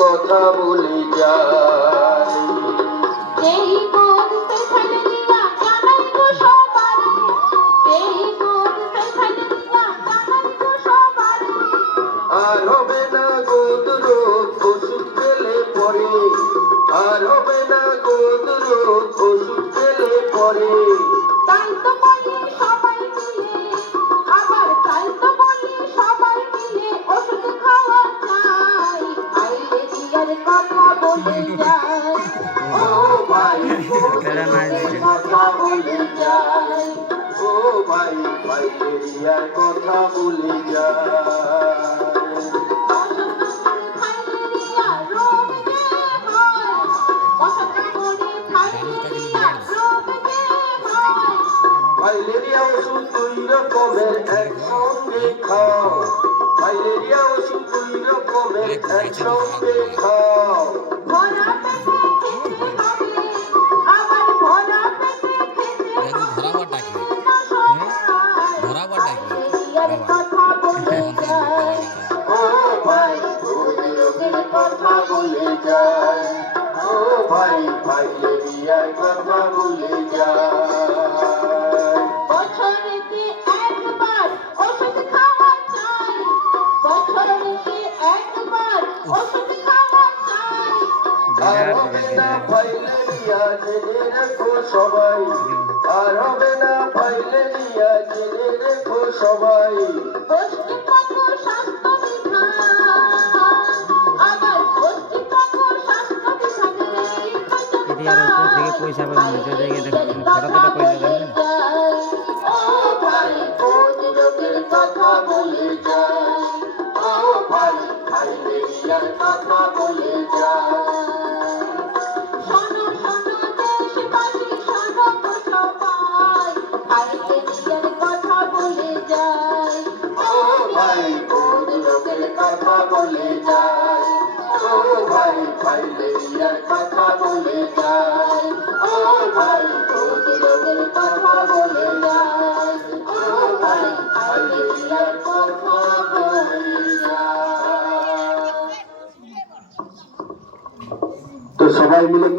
কথা বলে যায়। এই বোধ সেখানে নিয়া জানাই গো সবারে, এই বোধ সেখানে নিয়া জানাই গো সবারে। আর হবে না গোদ রোদ ওষুধ খেলে পরে, আর হবে না গোদ রোদ ওষুধ খেলে পরে। তাই তো বলি সবাই মিলে, আবার তাই তো বলি সবাই মিলে ওষুধ খাওয়া চাই। আইলে জিয়ার কথা বলে যায়, ও ভাই কথা বলে যায়, ও ভাই ফাইলেরিয়ার কথা বলে যায়। ফাইলেরিয়া রোগ যে হয়, বসন্ত করে ফাইলেরিয়া রোগ যে হয়। ফাইলেরিয়া ওষুধ দুই রকমের একসঙ্গে খাও, ফাইলেরিয়া ওষুধ দুই রকমের একসঙ্গে খাও। ভরা পেটে খেতে হবে, আবার ভরা পেটে খেতে হবে না সবাই। ফাইলেরিয়ার কথা বলে যায়, ও ভাই রোগ রোগের কথা বলে যায়, ও ভাই ফাইলেরিয়ার কথা বলে যায়। বছরেতে একবার ওষুধ খাওয়া চাই, বছরেতে একবার ওষুধ খাওয়া চাই। আর হবে না ফাইলেরিয়া জেনে রেখো সবাই, আর হবে না ফাইলেরিয়া জেনে রেখো সবাই। পুষ্টিকর স্বাস্থ্য বিধান, আবার পুষ্টিকর স্বাস্থ্য বিধানের এই এরিয়ার উপর থেকে পয়সা পাবেন না, যে জায়গায় দেখেন ফটোটা কইলে দেখেন। ও ভাই কোন রোগের কথা বলে যায়, ও ভাই ফাইলেরিয়ার কথা বলে যায়। শোনো শোনো দেশবাসী শোনো গো সবাই, ফাইলেরিয়ার কথা বলে যায়। ও ভাই কোন রোগের কথা বলে যায়, ও ভাই ফাইলেরিয়ার কথা বলে যায়, ও ভাই কোন রোগের কথা বলে যায়, ও ভাই ফাইলেরিয়ার কথা বলে যায়। তো সবাই মিলে